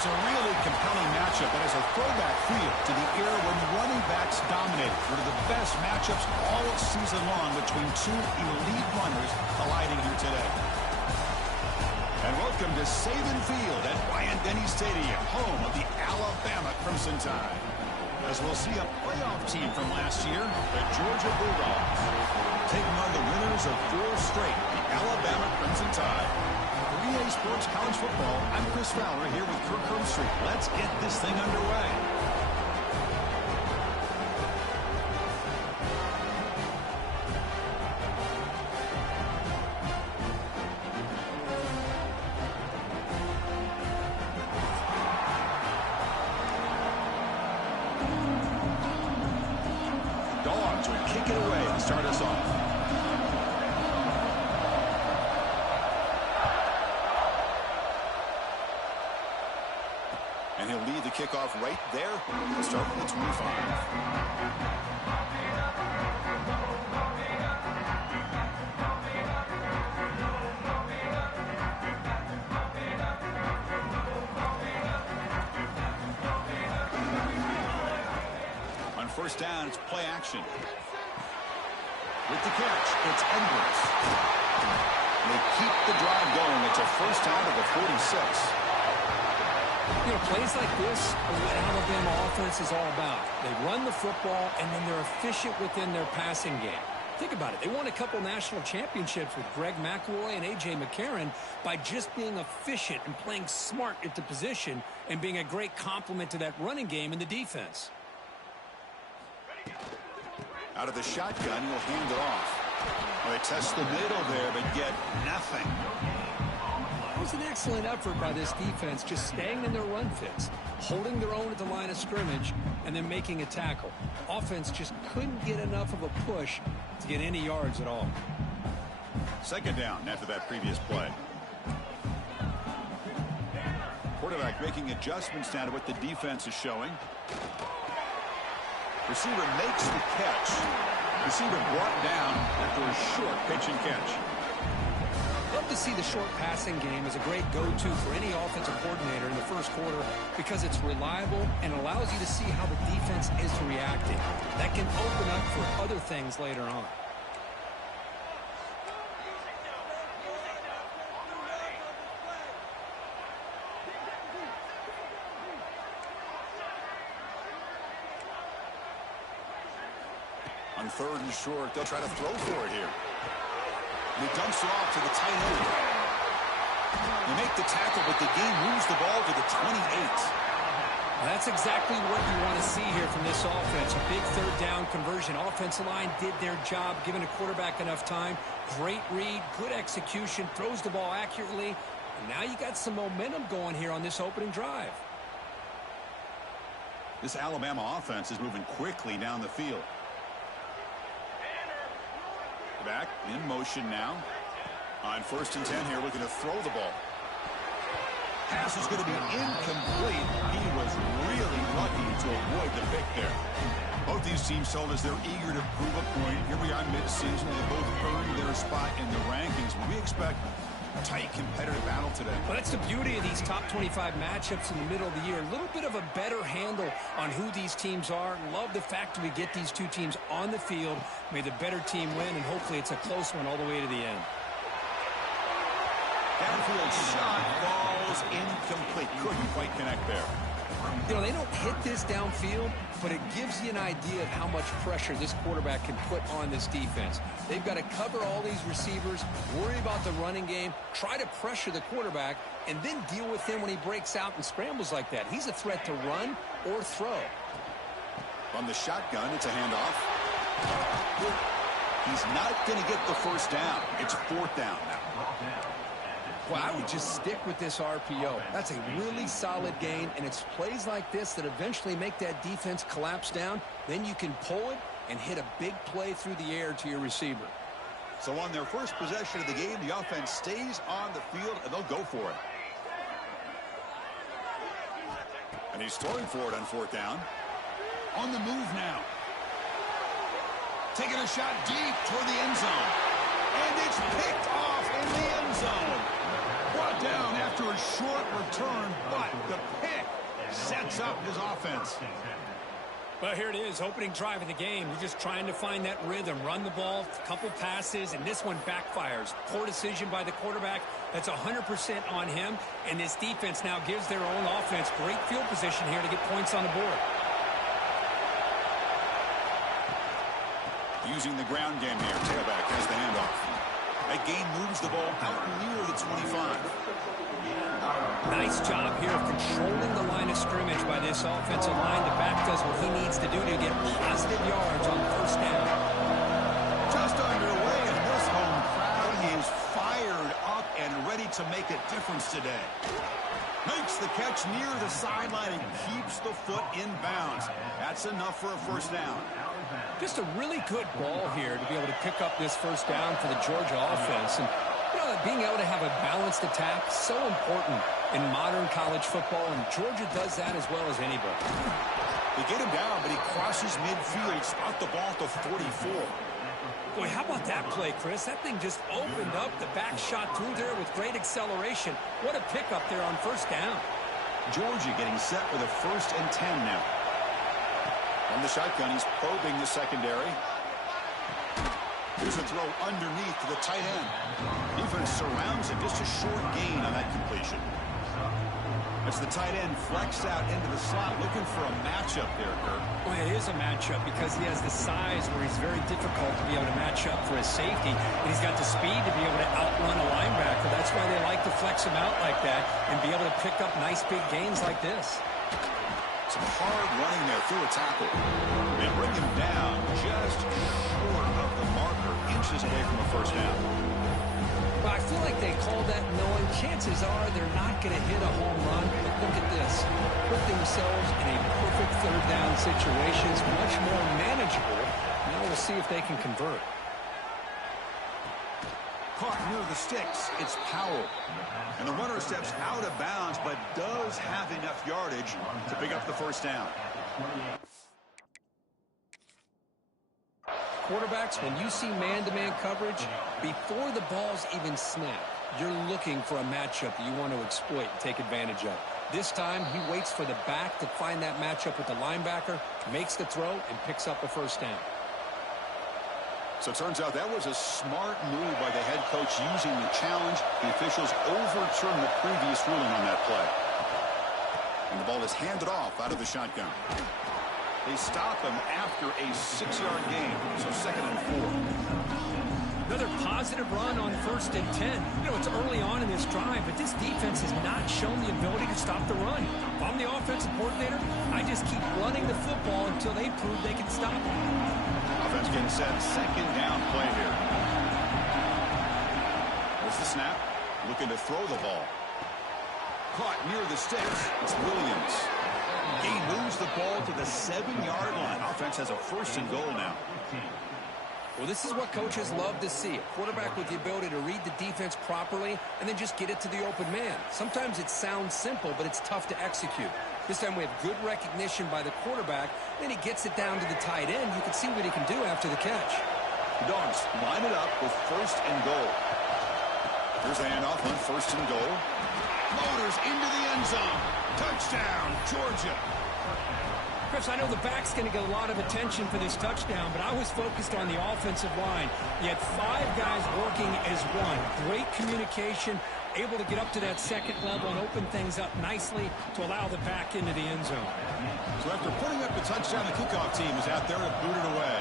It's a really compelling matchup that has a throwback feel to the era when running backs dominated. One of the best matchups all season long between two elite runners colliding here today. And welcome to Saban Field at Bryant-Denny Stadium, home of the Alabama Crimson Tide. As we'll see a playoff team from last year, the Georgia Bulldogs, taking on the winners of 4 straight, the Alabama Crimson Tide. For EA Sports College Football, I'm Chris Fowler here with Kirk Herbstreit. Let's get this thing underway. Dogs will kick it away and start us off. And he'll lead the kickoff right there. He'll start from the 25. First down, it's play action. With the catch, it's Edwards. They keep the drive going. It's a first down to the 46. You know, plays like this is what Alabama offense is all about. They run the football, and then they're efficient within their passing game. Think about it. They won a couple national championships with Greg McElroy and A.J. McCarron by just being efficient and playing smart at the position and being a great complement to that running game in the defense. Out of the shotgun, he'll hand it off. Well, they test the middle there, but get nothing. It was an excellent effort by this defense, just staying in their run fits, holding their own at the line of scrimmage, and then making a tackle. Offense just couldn't get enough of a push to get any yards at all. Second down after that previous play. Quarterback making adjustments now to what the defense is showing. Receiver makes the catch. Receiver brought down after a short pitch and catch. Love to see the short passing game as a great go-to for any offensive coordinator in the first quarter because it's reliable and allows you to see how the defense is reacting. That can open up for other things later on. On third and short, they'll try to throw for it here. And he dumps it off to the tight end. They make the tackle, but the game moves the ball to the 28. That's exactly what you want to see here from this offense. A big third down conversion. Offensive line did their job, giving the quarterback enough time. Great read, good execution, throws the ball accurately. And now you got some momentum going here on this opening drive. This Alabama offense is moving quickly down the field. Back in motion now. On first and 10 here, looking to throw the ball. Pass is going to be incomplete. He was really lucky to avoid the pick there. Both these teams told us they're eager to prove a point. Here we are mid-season. They both earned their spot in the rankings. We expect a tight competitive battle today. Well, that's the beauty of these top 25 matchups in the middle of the year. A little bit of a better handle on who these teams are. Love the fact that we get these two teams on the field. May the better team win, and hopefully it's a close one all the way to the end. Downfield shot falls incomplete. Couldn't quite connect there. You know, they don't hit this downfield, but it gives you an idea of how much pressure this quarterback can put on this defense. They've got to cover all these receivers, worry about the running game, try to pressure the quarterback, and then deal with him when he breaks out and scrambles like that. He's a threat to run or throw. From the shotgun, it's a handoff. He's not going to get the first down. It's fourth down now. Well, I would just stick with this RPO. That's a really solid gain, and it's plays like this that eventually make that defense collapse down. Then you can pull it and hit a big play through the air to your receiver. So on their first possession of the game, the offense stays on the field, and they'll go for it. And he's throwing for it on fourth down. On the move now. Taking a shot deep toward the end zone. And it's picked off in the end zone. Brought down after a short return, but the pick sets up his offense. Well, here it is, opening drive of the game. You're just trying to find that rhythm, run the ball, a couple passes, and this one backfires. Poor decision by the quarterback. That's 100% on him, and this defense now gives their own offense great field position here to get points on the board. Using the ground game here. Tailback has the handoff. That gain moves the ball out near the 25. Nice job here of controlling the line of scrimmage by this offensive line. The back does what he needs to do to get positive yards on first down. Just underway, and this home crowd is fired up and ready to make a difference today. Makes the catch near the sideline and keeps the foot in bounds. That's enough for a first down. Just a really good ball here to be able to pick up this first down for the Georgia offense. And you know, being able to have a balanced attack is so important in modern college football, and Georgia does that as well as anybody. They get him down, but he crosses midfield, spot the ball to 44. Boy, how about that play, Chris? That thing just opened up. The back shot through there with great acceleration. What a pickup there on first down. Georgia getting set for the 1st and 10 now. From the shotgun, he's probing the secondary. Here's a throw underneath to the tight end. Defense surrounds him. Just a short gain on that completion. As the tight end flexed out into the slot, looking for a matchup there, Kirk. Well, it is a matchup because he has the size where he's very difficult to be able to match up for his safety. And he's got the speed to be able to outrun a linebacker. That's why they like to flex him out like that and be able to pick up nice big gains like this. Some hard running there through a tackle. And bring him down just short of the marker, inches away from a first down. Well, I feel like they called that knowing chances are they're not going to hit a home run. But look at this. Put themselves in a perfect third down situation. It's much more manageable. Now we'll see if they can convert. Caught near the sticks. It's Powell. And the runner steps out of bounds, but does have enough yardage to pick up the first down. Quarterbacks, when you see man-to-man coverage, before the ball's even snapped, you're looking for a matchup that you want to exploit and take advantage of. This time, he waits for the back to find that matchup with the linebacker, makes the throw, and picks up a first down. So it turns out that was a smart move by the head coach using the challenge. The officials overturned the previous ruling on that play. And the ball is handed off out of the shotgun. They stop him after a 6-yard gain, so 2nd and 4. Another positive run on 1st and 10. You know, it's early on in this drive, but this defense has not shown the ability to stop the run. If I'm the offensive coordinator, I just keep running the football until they prove they can stop it. Offense getting set, 2nd down play here. There's the snap, looking to throw the ball. Caught near the sticks, it's Williams. He moves the ball to the 7-yard line. Offense has a 1st and goal now. Well, this is what coaches love to see. A quarterback with the ability to read the defense properly and then just get it to the open man. Sometimes it sounds simple, but it's tough to execute. This time we have good recognition by the quarterback. Then he gets it down to the tight end. You can see what he can do after the catch. The Dogs line it up with 1st and goal. Here's the handoff on 1st and goal. Motors into the end zone. Touchdown, Georgia. Chris, I know the back's going to get a lot of attention for this touchdown, but I was focused on the offensive line. You had 5 guys working as one. Great communication, able to get up to that 2nd level and open things up nicely to allow the back into the end zone. So after putting up the touchdown, the kickoff team is out there to boot it away.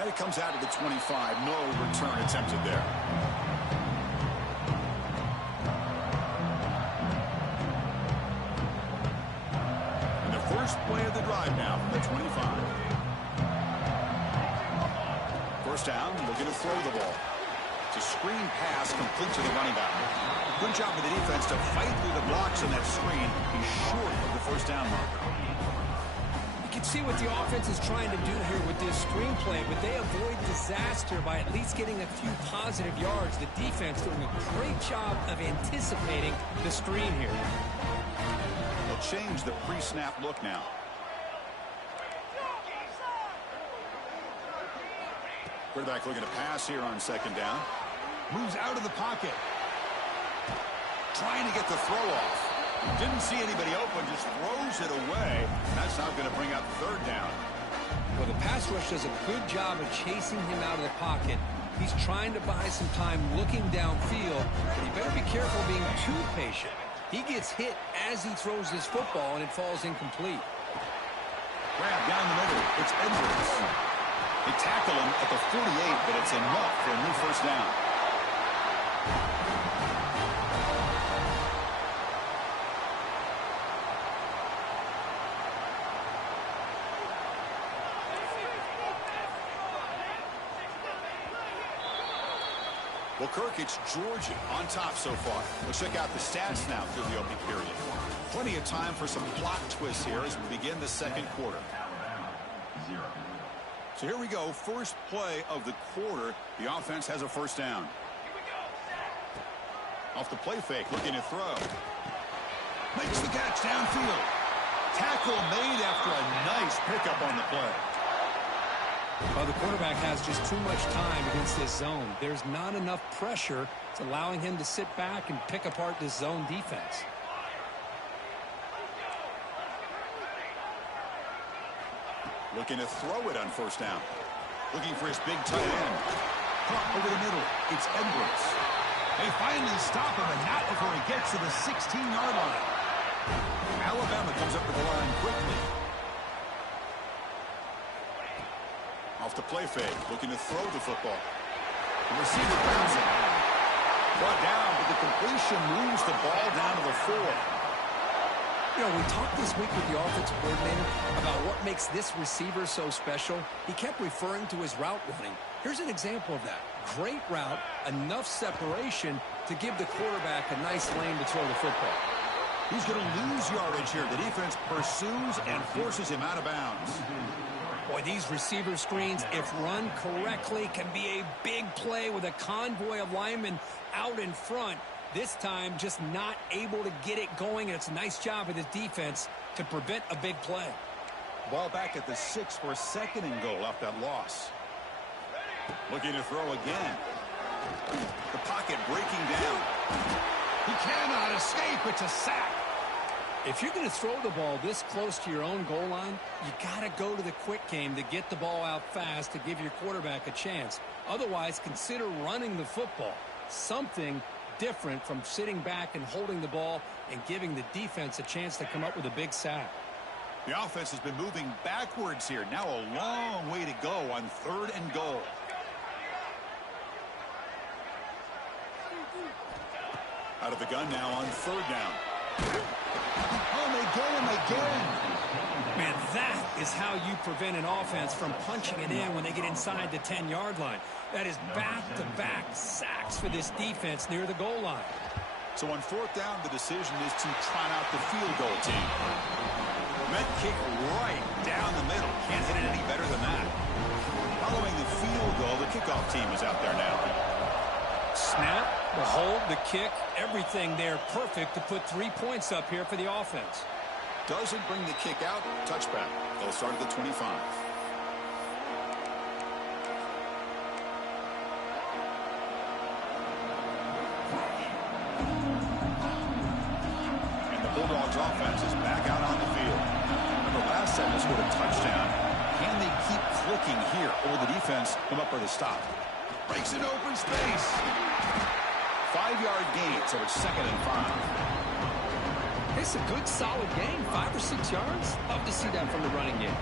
And it comes out to the 25. No return attempted there. First play of the drive now from the 25. First down, looking to throw the ball. It's a screen pass complete to the running back. Good job of the defense to fight through the blocks on that screen. He's short of the first down marker. You can see what the offense is trying to do here with this screen play, but they avoid disaster by at least getting a few positive yards. The defense doing a great job of anticipating the screen here. They'll change the pre-snap look now. Quarterback looking to pass here on second down. Moves out of the pocket. Trying to get the throw off. Didn't see anybody open, just throws it away. That's not going to bring up third down. Well, the pass rush does a good job of chasing him out of the pocket. He's trying to buy some time looking downfield, but he better be careful being too patient. He gets hit as he throws this football, and it falls incomplete. Grab down the middle. It's Edwards. They tackle him at the 48, but it's enough for a new first down. Well, Kirk, it's Georgia on top so far. Let's check out the stats now through the opening period. Plenty of time for some plot twists here as we begin the second quarter. So here we go. First play of the quarter. The offense has a first down. Off the play fake, looking to throw. Makes the catch downfield. Tackle made after a nice pickup on the play. Well, the quarterback has just too much time against this zone. There's not enough pressure. It's allowing him to sit back and pick apart this zone defense. Looking to throw it on first down. Looking for his big tight end. Caught over the middle. It's Edwards. They finally stop him, and not before he gets to the 16-yard line. Alabama comes up to the line quickly. Off the play fake, looking to throw the football. The receiver grabs it. Brought down, but the completion moves the ball down to the 4. You know, we talked this week with the offensive coordinator about what makes this receiver so special. He kept referring to his route running. Here's an example of that. Great route, enough separation to give the quarterback a nice lane to throw the football. He's going to lose yardage here. The defense pursues and forces him out of bounds. Boy, these receiver screens, if run correctly, can be a big play with a convoy of linemen out in front. This time, just not able to get it going. And it's a nice job of the defense to prevent a big play. Ball back at the 6 for a second and goal off that loss. Looking to throw again. The pocket breaking down. He cannot escape. It's a sack. If you're going to throw the ball this close to your own goal line, you got to go to the quick game to get the ball out fast to give your quarterback a chance. Otherwise, consider running the football. Something different from sitting back and holding the ball and giving the defense a chance to come up with a big sack. The offense has been moving backwards here. Now a long way to go on 3rd and goal. Out of the gun now on 3rd down. Oh, they go him again. Man, that is how you prevent an offense from punching it in when they get inside the 10-yard line. That is back-to-back sacks for this defense near the goal line. So on 4th down, the decision is to trot out the field goal team. Met kick right down the middle. Can't hit it any better than that. Following the field goal, the kickoff team is out there now. Snap, the hold, the kick, everything there perfect to put 3 points up here for the offense. Doesn't bring the kick out. Touchback. They'll start at the 25. And the Bulldogs offense is back out on the field. Remember, last time they scored a touchdown. Can they keep clicking here? Or will the defense come up with a stop? Breaks an open space. 5-yard gain, so it's 2nd and 5. It's a good, solid game, 5 or 6 yards. Love to see that from the running game.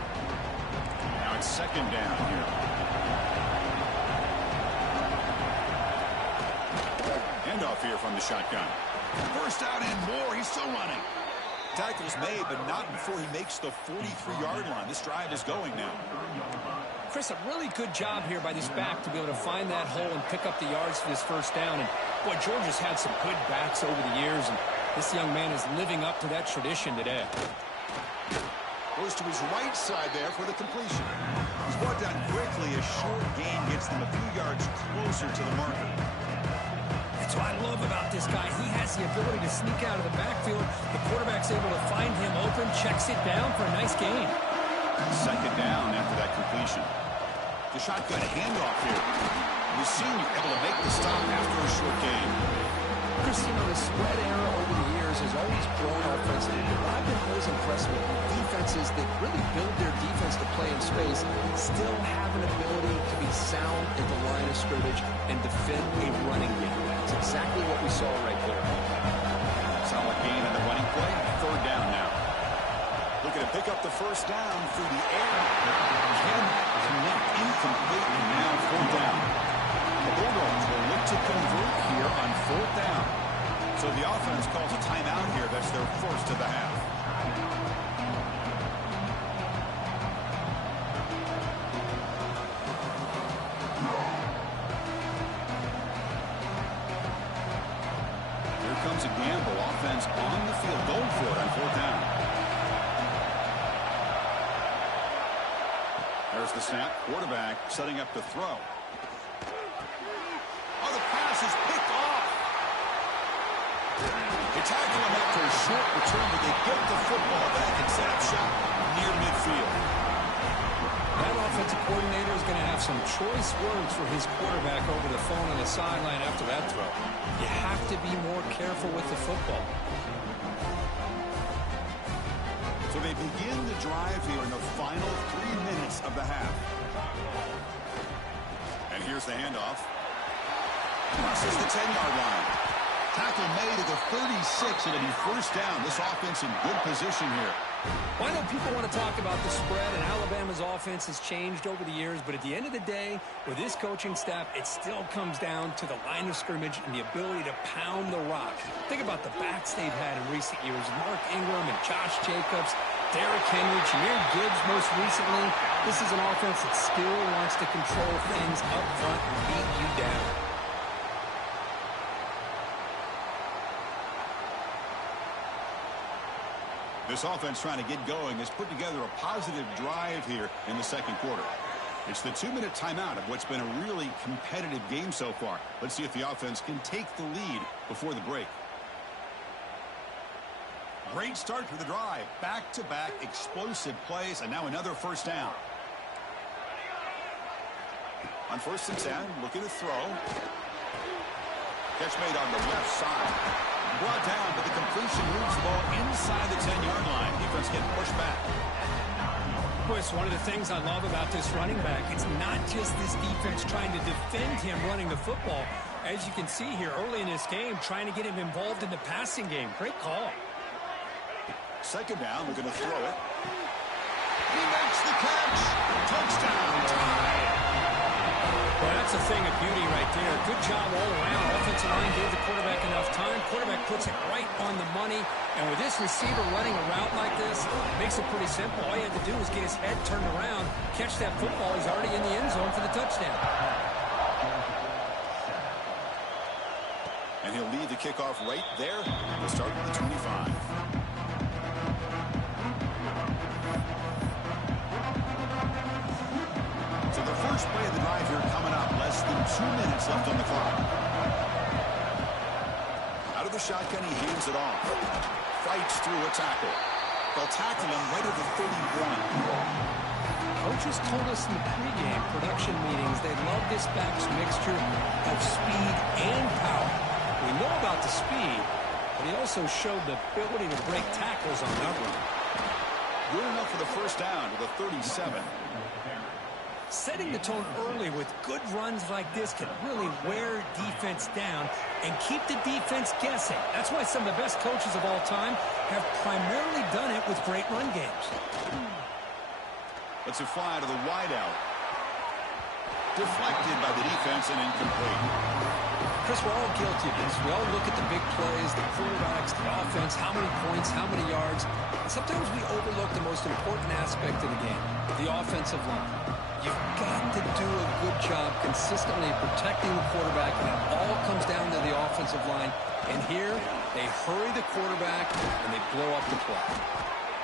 Now it's 2nd down here. Handoff here from the shotgun. First down and more. He's still running. Tackle's made, but not before he makes the 43-yard line. This drive is going now. Chris, a really good job here by this back to be able to find that hole and pick up the yards for this first down. And, boy, Georgia's had some good backs over the years, and this young man is living up to that tradition today. Goes to his right side there for the completion. He's brought down quickly. A short gain gets them a few yards closer to the marker. That's what I love about this guy. He has the ability to sneak out of the backfield. The quarterback's able to find him open, checks it down for a nice gain. 2nd down after that completion. The shotgun handoff here. The senior able to make the stop after a short gain. Chris, the spread era over the years has always grown offensively, but I've been always impressed with defenses that really build their defense to play in space, still have an ability to be sound at the line of scrimmage and defend a running game. That's exactly what we saw right there. Solid gain on the running play. Third down now. Looking to pick up the first down through the air. Can connect incomplete, and now fourth down. The Bulldogs will look to convert here on fourth down. So the offense calls a timeout here. That's their first of the half. Here comes a gamble. Offense on the field. Going for it on fourth down. There's the snap. Quarterback setting up the throw. Oh, the pass is picked off. They tackle him after a short return, but they get the football back and set up shop near midfield. That offensive coordinator is going to have some choice words for his quarterback over the phone on the sideline after that throw. You have to be more careful with the football. So they begin the drive here in the final 3 minutes of the half. And here's the handoff. Crosses the 10-yard line. Tackle made at the 36, and it'll be first down. This offense in good position here. Well, I know people want to talk about the spread, and Alabama's offense has changed over the years, but at the end of the day, with this coaching staff, it still comes down to the line of scrimmage and the ability to pound the rock. Think about the backs they've had in recent years. Mark Ingram and Josh Jacobs, Derrick Henry, Jahmyr Gibbs most recently. This is an offense that still wants to control things up front and beat you down. This offense trying to get going has put together a positive drive here in the second quarter. It's the 2-minute timeout of what's been a really competitive game so far. Let's see if the offense can take the lead before the break. Great start to the drive. Back-to-back explosive plays, and now another first down. On 1st and 10, looking to throw. Catch made on the left side. Brought down, but the completion moves the ball inside the 10-yard line. Defense getting pushed back. Chris, one of the things I love about this running back, it's not just this defense trying to defend him running the football. As you can see here early in this game, trying to get him involved in the passing game. Great call. Second down, we're going to throw it. He makes the catch. Touchdown, tie. Well, that's a thing of beauty right there. Good job all around. Offensive line gave the quarterback enough time. Quarterback puts it right on the money. And with this receiver running a route like this, it makes it pretty simple. All you had to do was get his head turned around, catch that football. He's already in the end zone for the touchdown. And he'll lead the kickoff right there. We'll start with the 25. So the first play of the drive here coming up. Less than 2 minutes left on the clock. Out of the shotgun, he hands it off. Fights through a tackle. They'll tackle him right at the 31. Coaches told us in the pregame production meetings they love this back's mixture of speed and power. We know about the speed, but he also showed the ability to break tackles on that run. Good enough for the first down to the 37. Setting the tone early with good runs like this can really wear defense down and keep the defense guessing. That's why some of the best coaches of all time have primarily done it with great run games. Let's fly to the wideout. Deflected by the defense and incomplete. Chris, we're all guilty of this. We all look at the big plays, the quarterbacks, the offense, how many points, how many yards. And sometimes we overlook the most important aspect of the game, the offensive line. You've got to do a good job consistently protecting the quarterback, and it all comes down to the offensive line. And here, they hurry the quarterback, and they blow up the play.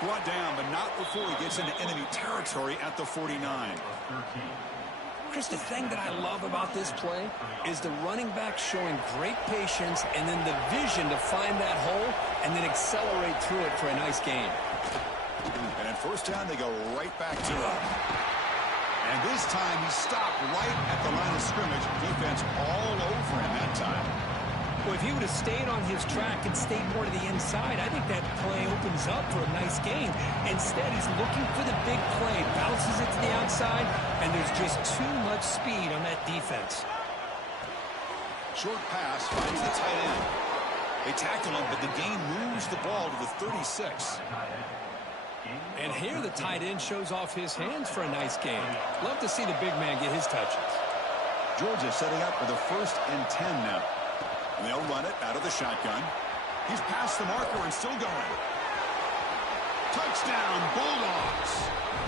Brought down, but not before he gets into enemy territory at the 49. Chris, the thing that I love about this play is the running back showing great patience and then the vision to find that hole and then accelerate through it for a nice gain. And at first down, they go right back to it. And this time he stopped right at the line of scrimmage. Defense all over him that time. Well, if he would have stayed on his track and stayed more to the inside, I think that play opens up for a nice gain. Instead, he's looking for the big play, bounces it to the outside, and there's just too much speed on that defense. Short pass finds the tight end. They tackle him, but the gain moves the ball to the 36. And here the tight end shows off his hands for a nice gain. Love to see the big man get his touches. Georgia setting up for the 1st and 10 now. And they'll run it out of the shotgun. He's past the marker and still going. Touchdown, Bulldogs.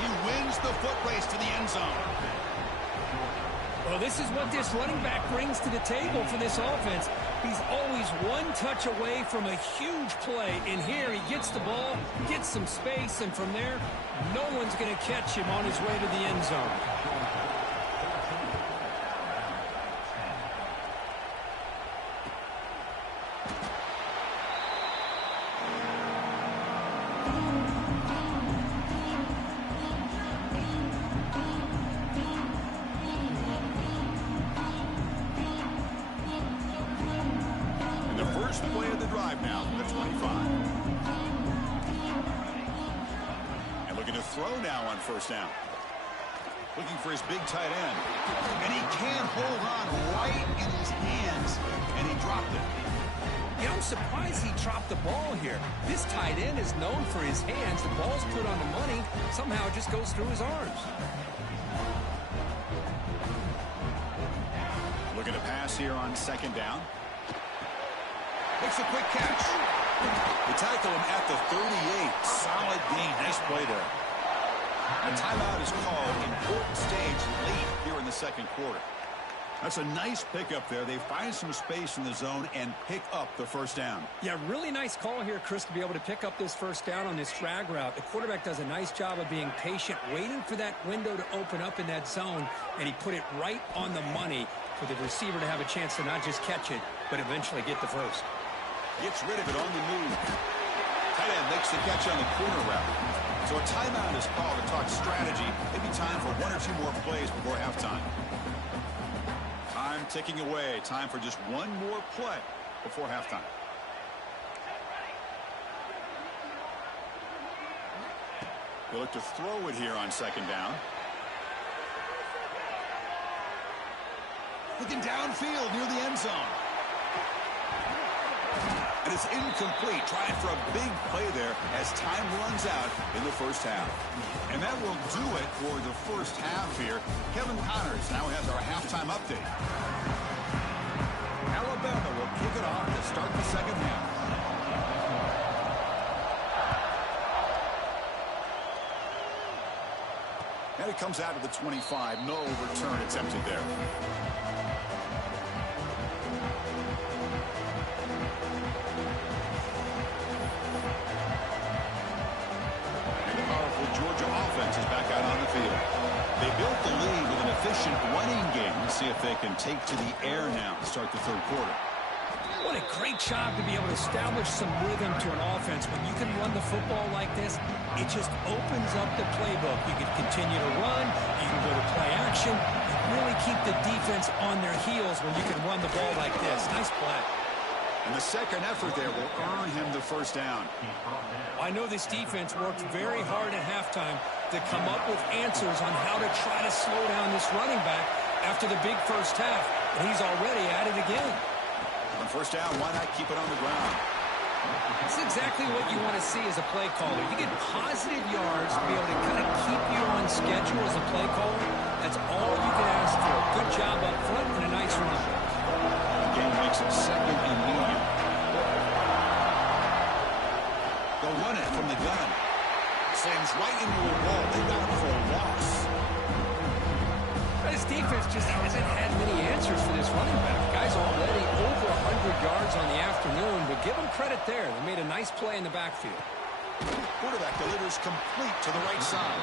He wins the foot race to the end zone. Well, this is what this running back brings to the table for this offense. He's always one touch away from a huge play. And here he gets the ball, gets some space, and from there, no one's going to catch him on his way to the end zone. Play of the drive now from the 25. And looking to throw now on 1st down. Looking for his big tight end. And he can't hold on right in his hands. And he dropped it. Yeah, I'm surprised he dropped the ball here. This tight end is known for his hands. The ball's put on the money. Somehow it just goes through his arms. Looking to pass here on 2nd down. Makes a quick catch. They tackle him at the 38. Solid gain. Nice play there. A timeout is called. Important stage late here in the 2nd quarter. That's a nice pickup there. They find some space in the zone and pick up the 1st down. Yeah, really nice call here, Chris, to be able to pick up this 1st down on this drag route. The quarterback does a nice job of being patient, waiting for that window to open up in that zone, and he put it right on the money for the receiver to have a chance to not just catch it, but eventually get the 1st. Gets rid of it on the move. Tight end makes the catch on the corner route. So a timeout is called to talk strategy. Maybe time for 1 or 2 more plays before halftime. Time ticking away. Time for just 1 more play before halftime. They look to throw it here on 2nd down. Looking downfield near the end zone. And it's incomplete. Trying for a big play there as time runs out in the 1st half. And that will do it for the 1st half here. Kevin Connors now has our halftime update. Alabama will kick it off to start the 2nd half. And it comes out to the 25. No return attempted there. Georgia offense is back out on the field. They built the lead with an efficient running game. Let's see if they can take to the air now to start the 3rd quarter. What a great job to be able to establish some rhythm to an offense. When you can run the football like this, it just opens up the playbook. You can continue to run, you can go to play action, and really keep the defense on their heels when you can run the ball like this. Nice play. And the 2nd effort there will earn him the 1st down. I know this defense worked very hard at halftime to come up with answers on how to try to slow down this running back after the big 1st half. And he's already at it again. On 1st down, why not keep it on the ground? That's exactly what you want to see as a play caller. You get positive yards to be able to kind of keep you on schedule as a play caller. That's all you can ask for. Good job up front and a nice run. Again, makes it 2nd and medium. They'll run it from the gun. Slams right into a wall. They got him for a loss. This defense just hasn't had many answers for this running back. Guys already over 100 yards on the afternoon, but give them credit there. They made a nice play in the backfield. Quarterback delivers complete to the right side.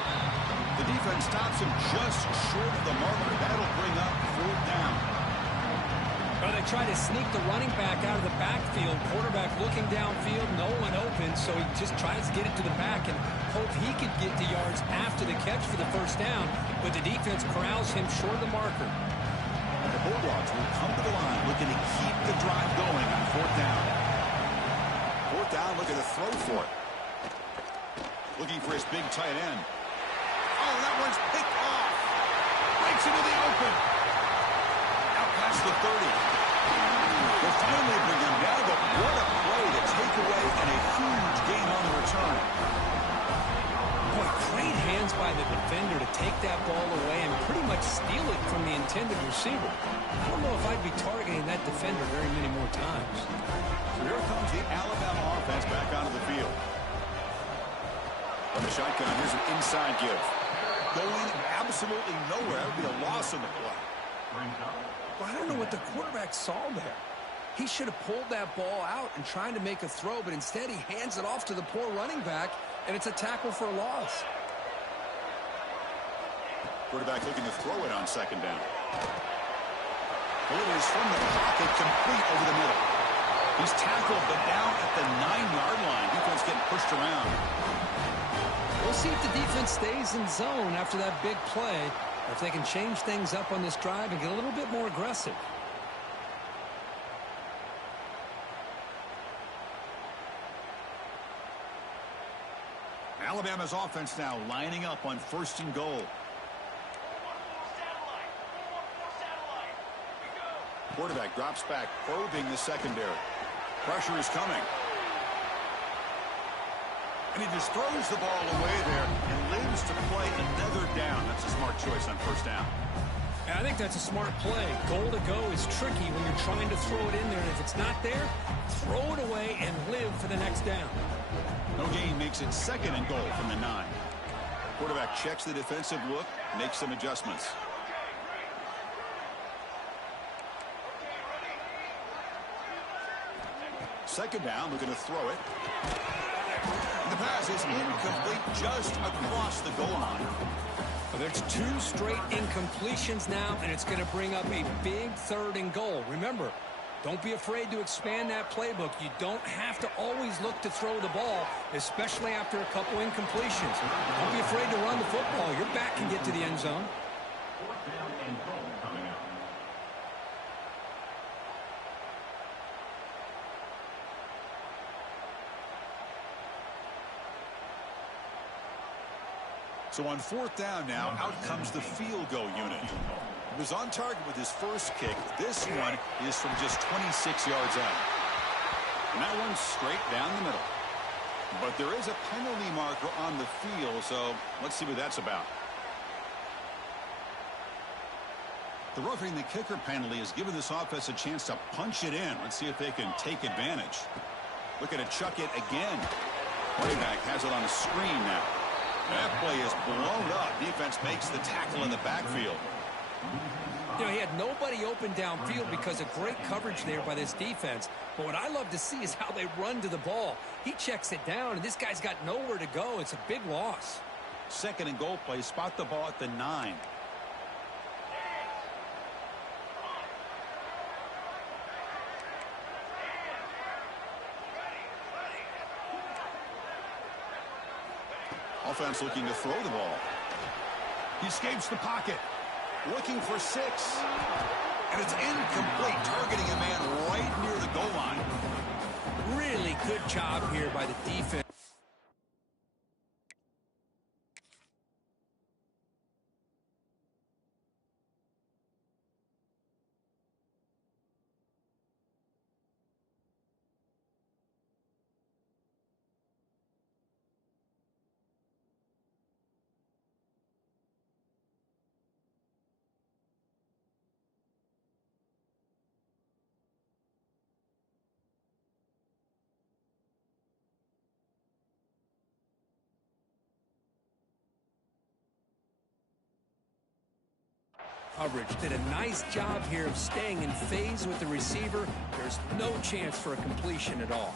The defense stops him just short of the marker. That'll bring up 4th down. Well, they try to sneak the running back out of the backfield. Quarterback looking downfield, no one open, so he just tries to get it to the back and hope he could get to yards after the catch for the first down, but the defense corrals him short of the marker. And the Bulldogs will come to the line looking to keep the drive going on fourth down. Fourth down, looking to throw for it. Looking for his big tight end. Oh, that one's picked off. Breaks into the open. Out past the 30. They'll finally bring him down, but what a play to take away and a huge gain on the return. Boy, great hands by the defender to take that ball away and pretty much steal it from the intended receiver. I don't know if I'd be targeting that defender very many more times. So here comes the Alabama offense back onto the field. On the shotgun, here's an inside give. Going absolutely nowhere. That would be a loss in the play. Well, I don't know what the quarterback saw there. He should have pulled that ball out and tried to make a throw, but instead he hands it off to the poor running back, and it's a tackle for a loss. Quarterback looking to throw it on second down. Delivers from the pocket, complete over the middle. He's tackled, but down at the 9-yard line. Defense getting pushed around. We'll see if the defense stays in zone after that big play, or if they can change things up on this drive and get a little bit more aggressive. Alabama's offense now lining up on first and goal. Quarterback drops back, probing the secondary. Pressure is coming. And he just throws the ball away there and lives to play another down. That's a smart choice on first down. I think that's a smart play. Goal to go is tricky when you're trying to throw it in there, and if it's not there, throw it away and live for the next down. No gain makes it second and goal from the 9. Quarterback checks the defensive look, makes some adjustments. Second down, looking to throw it. And the pass is incomplete just across the goal line. Well, there's 2 straight incompletions now, and it's going to bring up a big third and goal. Remember, don't be afraid to expand that playbook. You don't have to always look to throw the ball, especially after a couple incompletions. Don't be afraid to run the football. Your back can get to the end zone. So on fourth down now, out comes the field goal unit. He was on target with his first kick. This one is from just 26 yards out. And that one's straight down the middle. But there is a penalty marker on the field, so let's see what that's about. The roughing the kicker penalty has given this offense a chance to punch it in. Let's see if they can take advantage. Looking to chuck it again. Running back has it on the screen now. That play is blown up. Defense makes the tackle in the backfield. You know, he had nobody open downfield because of great coverage there by this defense. But what I love to see is how they run to the ball. He checks it down, and this guy's got nowhere to go. It's a big loss. Second and goal play. Spot the ball at the 9. Offense looking to throw the ball. He escapes the pocket. Looking for 6. And it's incomplete. Targeting a man right near the goal line. Really good job here by the defense. Coverage did a nice job here of staying in phase with the receiver. There's no chance for a completion at all.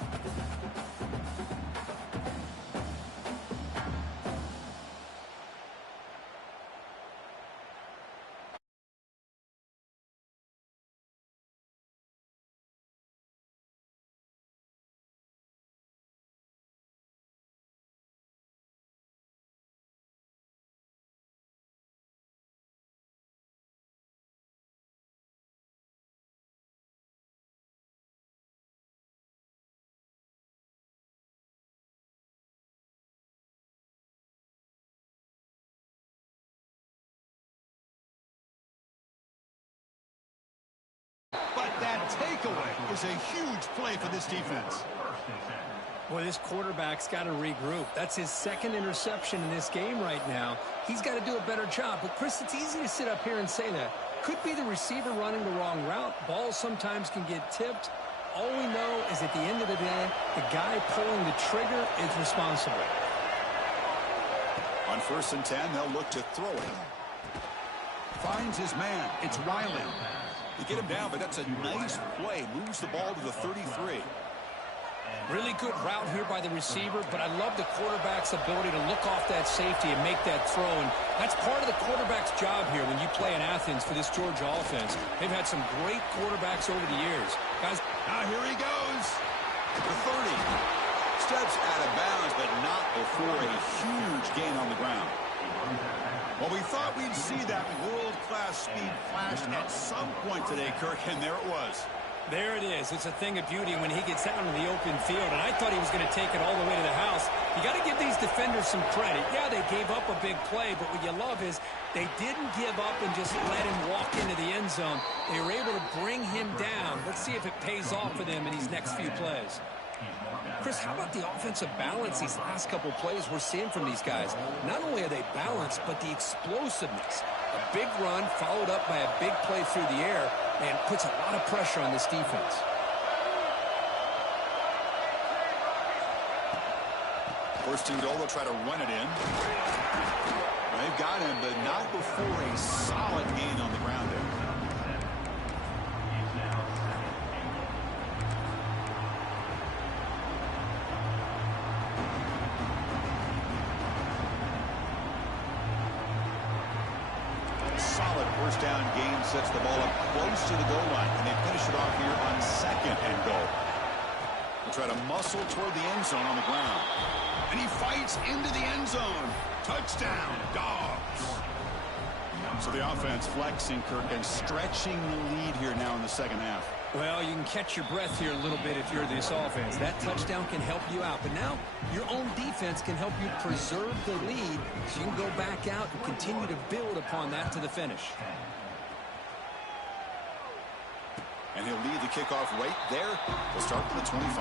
takeaway is a huge play for this defense. Boy, this quarterback's got to regroup. That's his second interception in this game right now. He's got to do a better job. But, Chris, it's easy to sit up here and say that. Could be the receiver running the wrong route. Balls sometimes can get tipped. All we know is at the end of the day, the guy pulling the trigger is responsible. On 1st and 10, they'll look to throw it. Finds his man. It's Riley. They get him down, but that's a nice play. Moves the ball to the 33. Really good route here by the receiver, but I love the quarterback's ability to look off that safety and make that throw. And that's part of the quarterback's job here when you play in Athens for this Georgia offense. They've had some great quarterbacks over the years. Guys, now here he goes. The 30. Steps out of bounds, but not before a huge gain on the ground. Well, we thought we'd see that world-class speed flash at some point today, Kirk, and there it was. There it is. It's a thing of beauty when he gets out in the open field, and I thought he was going to take it all the way to the house. You got to give these defenders some credit. Yeah, they gave up a big play, but what you love is they didn't give up and just let him walk into the end zone. They were able to bring him down. Let's see if it pays off for them in these next few plays. Chris, how about the offensive balance these last couple plays we're seeing from these guys? Not only are they balanced, but the explosiveness. A big run followed up by a big play through the air, and puts a lot of pressure on this defense. First and goal, they'll try to run it in. They've got him, but not before a solid gain on the ground there. Solid first down gain sets the ball up close to the goal line, and they finish it off here on 2nd and goal. They'll try to muscle toward the end zone on the ground. And he fights into the end zone. Touchdown, Dogs. So the offense flexing, Kirk, and stretching the lead here now in the second half. Well, you can catch your breath here a little bit if you're this offense. That touchdown can help you out. But now your own defense can help you preserve the lead so you can go back out and continue to build upon that to the finish. And he'll lead the kickoff right there. We'll start with the 25.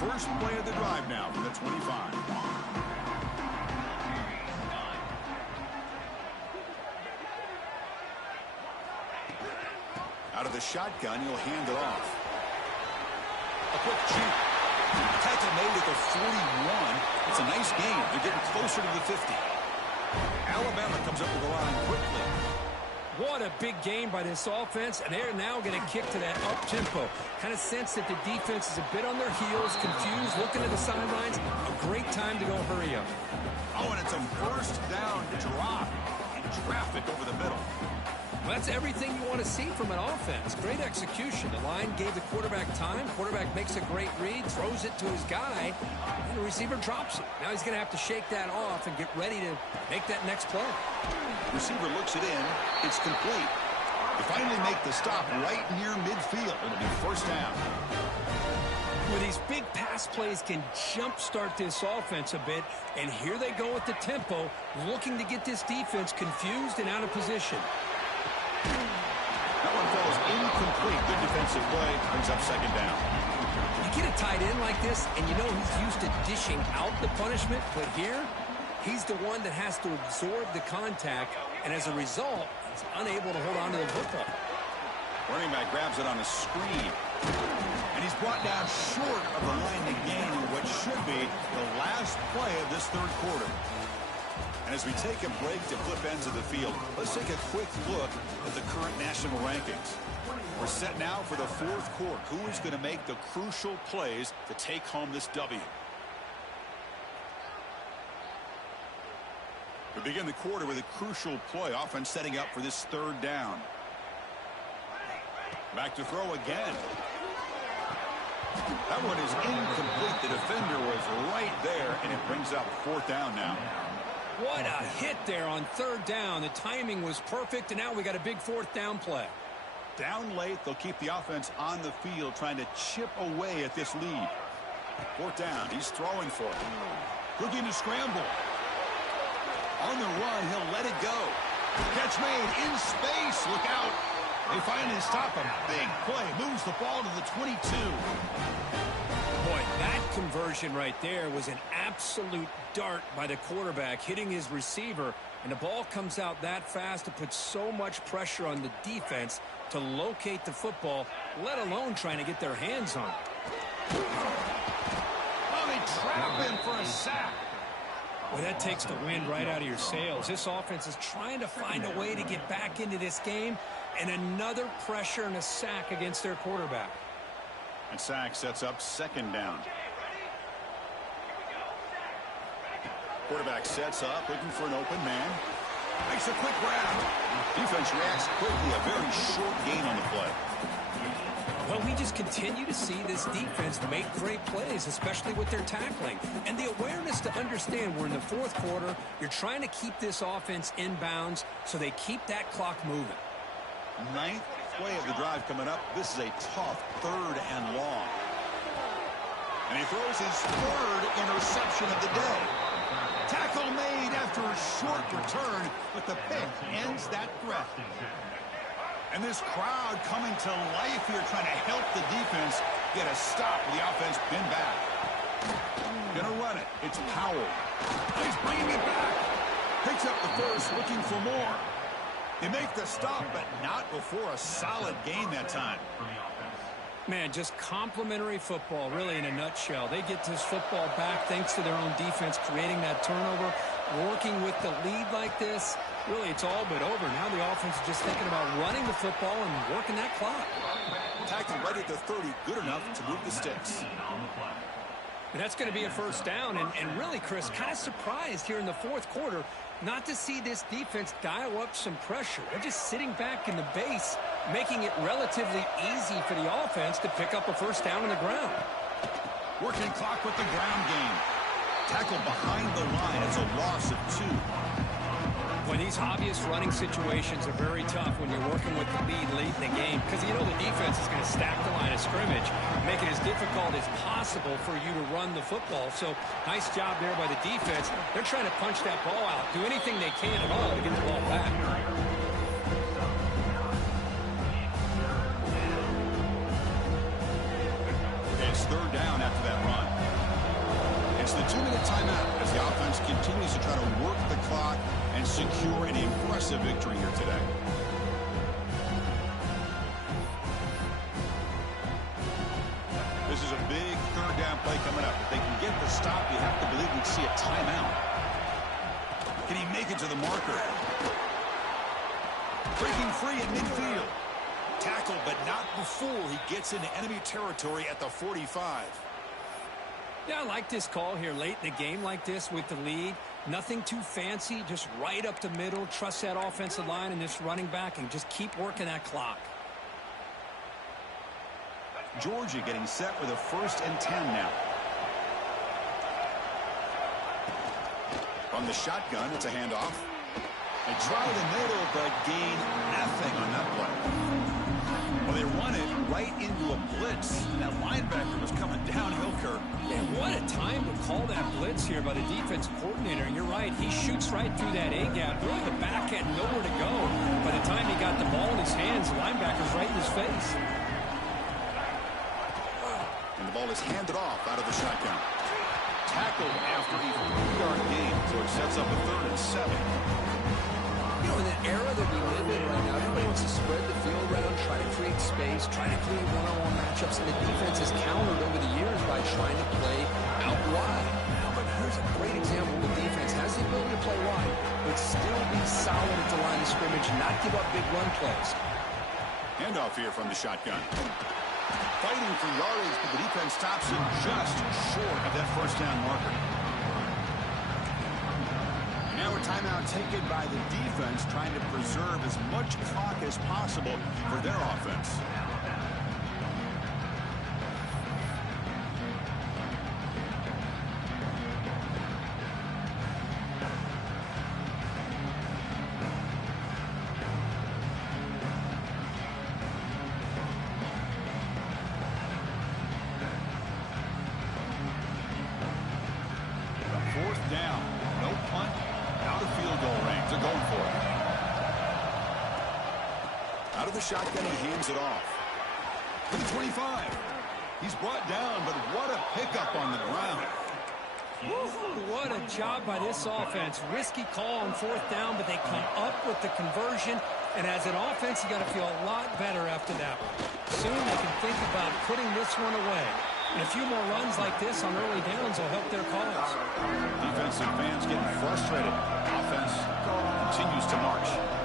First play of the drive now from the 25. Out of the shotgun, he'll hand it off. A quick juke. Tackle made at the 41. It's a nice gain. They're getting closer to the 50. Alabama comes up with the line quickly. What a big game by this offense, and they're now going to kick to that up-tempo. Kind of sense that the defense is a bit on their heels, confused, looking at the sidelines. A great time to go hurry up. Oh, and it's a first down drop in traffic over the middle. Well, that's everything you want to see from an offense. Great execution. The line gave the quarterback time. Quarterback makes a great read, throws it to his guy, and the receiver drops it. Now he's going to have to shake that off and get ready to make that next play. Receiver looks it in. It's complete. They finally make the stop right near midfield. It'll be first down. Well, these big pass plays can jumpstart this offense a bit, and here they go with the tempo, looking to get this defense confused and out of position. That one falls incomplete. Good defensive play. Brings up second down. You get a tight end like this, and you know he's used to dishing out the punishment, but here, he's the one that has to absorb the contact, and as a result, he's unable to hold on to the football. Running back grabs it on a screen. And he's brought down short of the line to gain in what should be the last play of this third quarter. And as we take a break to flip ends of the field, let's take a quick look at the current national rankings. We're set now for the fourth quarter. Who is going to make the crucial plays to take home this W? We begin the quarter with a crucial play, often setting up for this third down. Back to throw again. That one is incomplete. The defender was right there, and it brings up fourth down now. What a hit there on third down. The timing was perfect, and now we got a big fourth down play. Down late, they'll keep the offense on the field, trying to chip away at this lead. Fourth down. He's throwing for it. Looking to scramble. On the run, he'll let it go. Catch made in space. Look out. They finally stop him. Big play. Moves the ball to the 22. Boy, that conversion right there was an absolute dart by the quarterback, hitting his receiver. And the ball comes out that fast to put so much pressure on the defense to locate the football, let alone trying to get their hands on it. Oh, they trap him for a sack. Well, that takes the wind right out of your sails. This offense is trying to find a way to get back into this game, and another pressure and a sack against their quarterback. And sack sets up second down. Quarterback sets up, looking for an open man. Makes a quick grab. Defense reacts quickly. A very short gain on the play. Well, we just continue to see this defense make great plays, especially with their tackling. And the awareness to understand we're in the fourth quarter, you're trying to keep this offense in bounds so they keep that clock moving. Ninth play of the drive coming up. This is a tough third and long. And he throws his third interception of the day. Tackle made after a short return, but the pick ends that threat. And this crowd coming to life here, trying to help the defense get a stop with the offense pinned back. Gonna run it. It's Powell. He's bringing it back. Picks up the first, looking for more. They make the stop, but not before a solid gain that time. Man, just complimentary football, really, in a nutshell. They get this football back thanks to their own defense, creating that turnover, working with the lead like this. Really, it's all but over. Now the offense is just thinking about running the football and working that clock. Tackle right at the 30, good enough to move the sticks. And that's going to be a first down. And really, Chris, kind of surprised here in the fourth quarter not to see this defense dial up some pressure. They're just sitting back in the base, making it relatively easy for the offense to pick up a first down on the ground. Working clock with the ground game. Tackle behind the line. It's a loss of 2. Well, these obvious running situations are very tough when you're working with the lead late in the game, because you know the defense is going to stack the line of scrimmage, make it as difficult as possible for you to run the football. So nice job there by the defense. They're trying to punch that ball out, do anything they can at all to get the ball back. It's third down after that run. It's the 2-minute timeout as the offense continues to try to work the clock and secure an impressive victory here today. This is a big third down play coming up. If they can get the stop, you have to believe we'd see a timeout. Can he make it to the marker? Breaking free at midfield. Tackle, but not before he gets into enemy territory at the 45. Yeah, I like this call here late in the game like this with the lead. Nothing too fancy, just right up the middle. Trust that offensive line and this running back and just keep working that clock. Georgia getting set with a 1st and 10 now. From the shotgun, it's a handoff. They try the middle, but gain nothing on that play. Well, they run it right into a blitz. That linebacker was coming downhill, Kirk. Man, what a time to call that blitz here by the defense coordinator. And you're right, he shoots right through that A-gap. Really, the back had nowhere to go. By the time he got the ball in his hands, the linebacker's right in his face. And the ball is handed off out of the shotgun. Tackled after a 3-yard gain, so it sets up a 3rd and 7. You know, in the era that we live in right now, everybody wants to spread the field around, try to create space, try to create one-on-one matchups, and the defense has countered over the years by trying to play out wide. But here's a great example. The defense has the ability to play wide, but still be solid at the line of scrimmage and not give up big run plays. Handoff here from the shotgun. Fighting for yardage, but the defense stops him just short of that first down marker. Now a timeout taken by the defense, trying to preserve as much clock as possible for their offense. shotgun, he hands it off. To the 25. He's brought down, but what a pickup on the ground. What a job by this offense. Risky call on fourth down, but they come up with the conversion. And as an offense, you got to feel a lot better after that one. Soon they can think about putting this one away. And a few more runs like this on early downs will help their cause. Defensive fans getting frustrated. Offense continues to march.